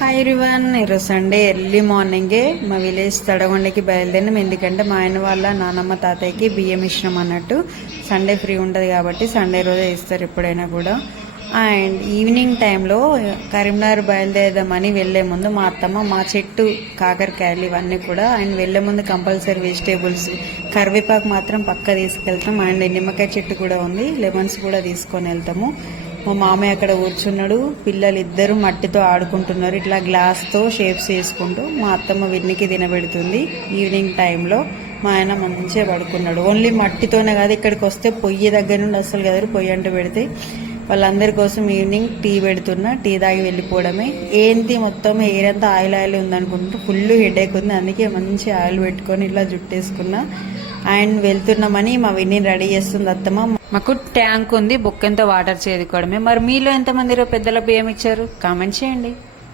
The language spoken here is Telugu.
హాయ్ రివన్ ఈరోజు సండే ఎర్లీ మార్నింగే మా విలేజ్ తడగొండకి బయలుదేరినాం. ఎందుకంటే మా ఆయన వాళ్ళ నానమ్మ తాతయ్యకి బియ్యం ఇష్టం అన్నట్టు. సండే ఫ్రీ ఉంటుంది కాబట్టి సండే రోజే ఇస్తారు ఎప్పుడైనా కూడా. అండ్ ఈవినింగ్ టైంలో కరీంనగర్ బయలుదేరదామని వెళ్ళే ముందు మా అత్తమ్మ మా చెట్టు కాకరకాయలు ఇవన్నీ కూడా అండ్ వెళ్ళే ముందు కంపల్సరీ వెజిటేబుల్స్ కరివేపాకు మాత్రం పక్క తీసుకెళ్తాం. అండ్ నిమ్మకాయ చెట్టు కూడా ఉంది. లెమన్స్ కూడా తీసుకొని వెళ్తాము. మా మామయ్య అక్కడ కూర్చున్నాడు. పిల్లలు ఇద్దరు మట్టితో ఆడుకుంటున్నారు. ఇట్లా గ్లాస్తో షేప్స్ చేసుకుంటూ మా అత్తమ్మ విన్నికి తినబెడుతుంది. ఈవినింగ్ టైంలో మా ఆయన మంచిగా పడుకున్నాడు. ఓన్లీ మట్టితోనే కాదు ఇక్కడికి వస్తే పొయ్యి దగ్గర నుండి అసలు కదరు పొయ్యి అంటూ పెడితే వాళ్ళందరి కోసం ఈవినింగ్ టీ పెడుతున్నా. టీ తాగి వెళ్ళిపోవడమే. ఏంటి మొత్తం ఏరంతా ఆయిల్ ఆయిల్ ఉందనుకుంటూ ఫుల్ హెడేక్ ఉంది. అందుకే మంచి ఆయిల్ పెట్టుకొని ఇట్లా జుట్టేసుకున్నా. అండ్ వెళ్తున్నామని మా విన్ని రెడీ చేస్తుంది అత్తమ్మ. మాకు ట్యాంక్ ఉంది బొక్కెంతో వాటర్ చేదుకోవడమే. మరి మీలో ఎంతమంది పెద్దల బియ్యం ఇచ్చారు? కామెంట్ చేయండి.